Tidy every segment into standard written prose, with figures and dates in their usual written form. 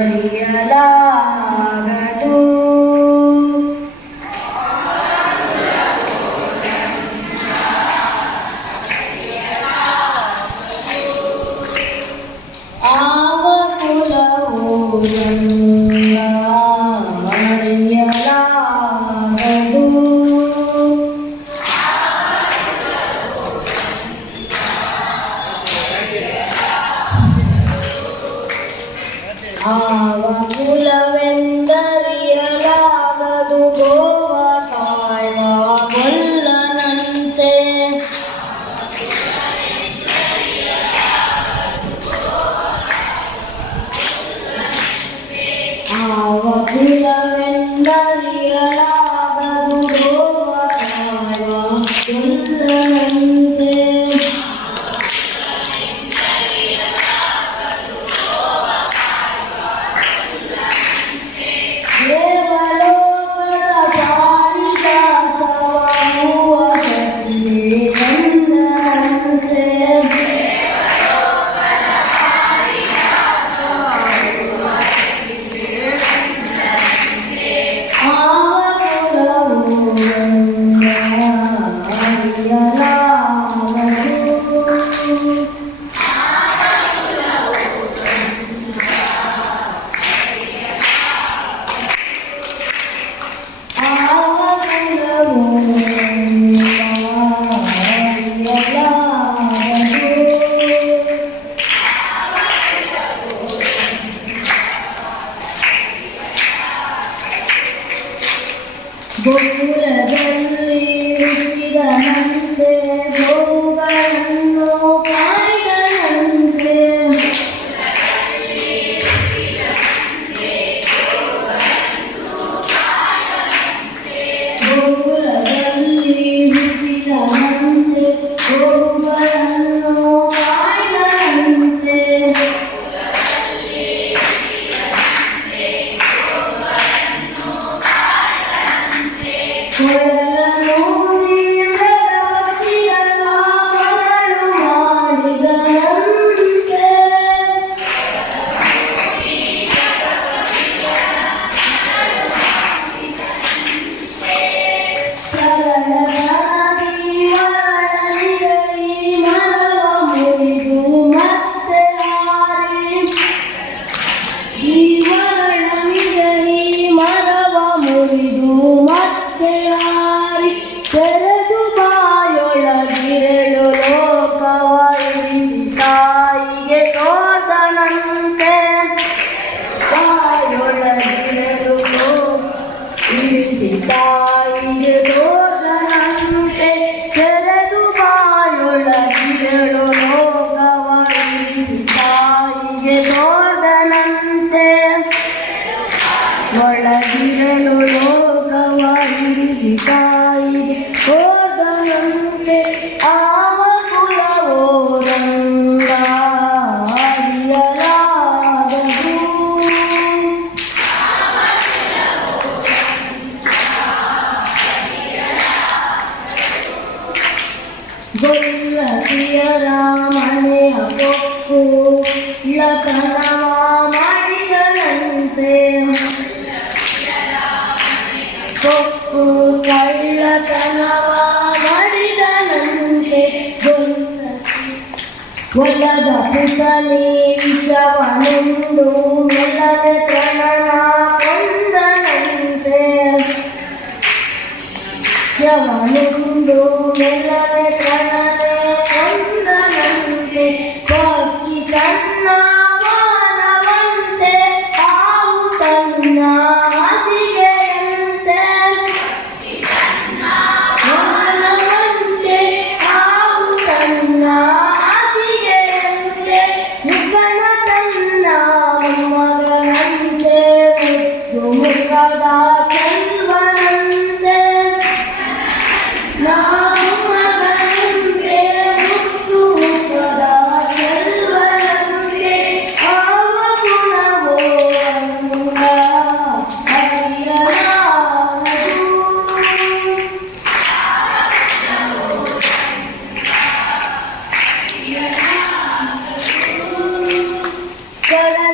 ಅರಿಯಲಾಗದು. ಆವ ಕುಲವು ನನ್ನ ಅರಿಯಲಾಗದು. ಆವ ಕುಲವೆಂದರಿಯಲಾಗದು. ಗೋವ ಕಾಯ್ವ ಗೊಲ್ಲನಂತೆ ಆವ ಕುಲವೆಂದರಿಯಲಾಗದು. ಗೋವ ಕಾಯ್ವ ಗೊಲ್ಲನಂತೆ ದೇವಲೋಕದ ಪಾರಿಜಾತವಾಗುವ ಶಕ್ತಿಗೆ ಬಂದನಂತೆ. ಆವ ಕುಲವು ನನ್ನ ಅರಿಯಲಾಗದು. ಗೋಪುರದಲ್ಲಿ ಹುಟ್ಟಿದನಂತೆ ಗೋವುಗಳನ್ನು ಕಾಯ್ದನಂತೆ. ಗೋಪುರದಲ್ಲಿ ಹುಟ್ಟಿದನಂತೆ ಗೋವುಗಳನ್ನು ಕಾಯ್ದನಂತೆ. ಕೊಳಲನೂದಿ ಮೃಗವತಿಯನ ಮರಳು ಮಾಡಿದನಂತೆ. ಶರಣನಾಗಿ ವರನಿರಲಿ ಮರವ ಮುರಿದು ಮತ್ತೆ ಹಾರಿ. ಈ ವರನವಿರಲಿ ಮರವ ಮುರಿದು ಮತ್ತೆ ಹಾರಿ. ತೆರೆದು ಬಾಯೊಳಗಿರಳು ಲೋಕವ ಇರಿಸಿ ತಾಯಿಗೆ ತೋರ್ದನಂತೆ. ಬಾಯೊಳಗಿರಳು ಇರಿಸಿ ತಾಯಿಗೆ ತೋರ್ದನಂತೆ. ತೆರೆದು ಬಾಯೊಳಗಿರಳು ಲೋಕವ ಇರಿಸಿ ತಾಯಿಗೆ ತೋರ್ದನಂತೆ. ಒಳಗಿರಲು ಲೋಕವ ಇರಿಸಿ ತಾಯಿಗೆ ಹೋದನಂತೆ. ಆವ ಕುಲವೋ ರಂಗ ಅರಿಯಲಾಗದು. ಗೊಲ್ಲತಿಯರ ಮನೆಯ ಕೊಕ್ಕು ಇಳತನವ ಮಾಡಿದನಂತೆ. ಕೊಕ್ಕು ಕಳ್ಳತನವ ಮಾಡಿದನಂತೆ. ಹೊಲದ ಪುಸಲಿ ವಿಷವನುಂಡು ಮೆಲ್ಲನೆ ಪ್ರಣನ ಕೊಂದನಂತೆ. ಶವನುಂಡು ಮೆಲ್ಲನೆ ಪ್ರಣನೆ ಕೊಂದನಂತೆ. ಪಕ್ಷಿ ತನ್ನ ಮಾನವಂತೆ ಹಾವು ತನ್ನ ಹಾಸಿಗೆಯಂತೆ. ಮಾನವಂತೆ ಹಾವು ತನ್ನ ಹಾಸಿಗೆಯಂತೆ. ನಿಗಣ ತನ್ನ ಮಗನಂತೆ ಮುದ್ದು ಮುಖದ ಚೆಲ್ವನಂತೆ. ನಾವು ಮಗ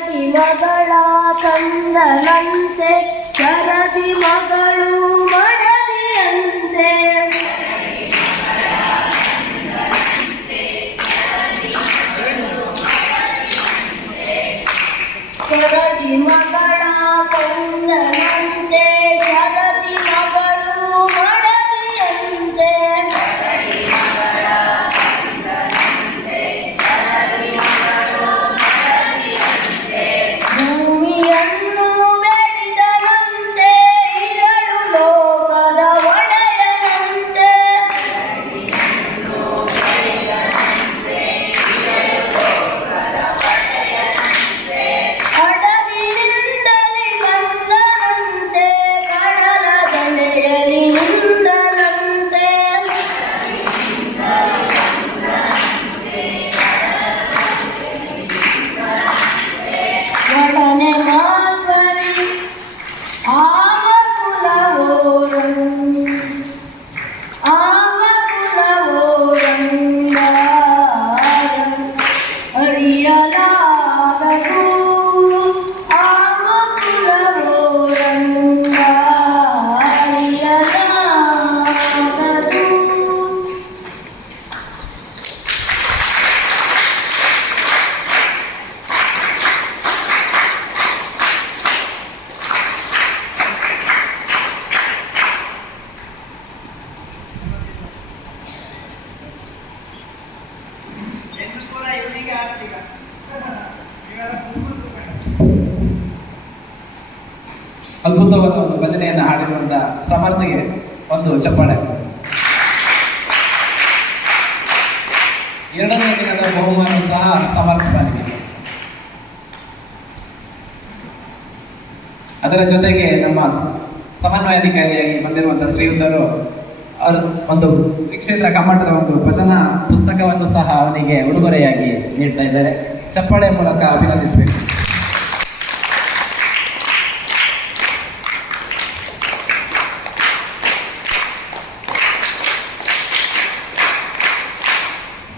ಶರದಿ ಮಗಳ ಕಂದನಂತೆ ಶರದಿ ಮಗಳು ಮಡದಿಯಂತೆ ಶರದಿ ಮಗಳ ಕಂದನಂತೆ ಶರದಿ ಮಗಳು ಮಡದಿಯಂತೆ ಭೂಮಿಯನ್ನು ಬೆಳೆದನಂತೆ ಇರಳು ಲೋಕದ ಒಡೆಯನಂತೆ ಅಡವಿನಿಂದಲೇ ಬಂದನಂತೆ ಕಡಲ ದಂಡೆಯಲ್ಲಿ ನಿಂದನಂತೆ ಒಡನೆ ಮಾತ್ವರಿ ಆವ ಕುಲವೋರಂ ಅರಿಯಲಾಗದು ಆವ ಕುಲವೋರಂಗ ಅರಿಯಲಾಗದು. ಅದ್ಭುತವಾದ ಒಂದು ಭಜನೆಯನ್ನು ಹಾಡಿರುವಂತಹ ಸಮರ್ಥಿಗೆ ಒಂದು ಚಪ್ಪಾಳೆ. ಎರಡನೇ ದಿನದ ಬಹುಮಾನ ಸಹ ಸಮರ್ಥನಿಗೆ. ಅದರ ಜೊತೆಗೆ ನಮ್ಮ ಸಮನ್ವಯಾಧಿಕಾರಿಯಾಗಿ ಬಂದಿರುವಂತಹ ಶ್ರೀಯುತರು ಅವರು ಒಂದು ಶ್ರೀ ಕ್ಷೇತ್ರ ಕಮ್ಮಟದ ಒಂದು ಭಜನಾ ಪುಸ್ತಕವನ್ನು ಸಹ ಅವನಿಗೆ ಉಡುಗೊರೆಯಾಗಿ ನೀಡ್ತಾ ಇದ್ದಾರೆ. ಚಪ್ಪಾಳೆ ಮೂಲಕ ಅಭಿನಂದಿಸಬೇಕು.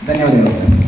ಧನ್ಯವಾದಗಳು ಸರ್.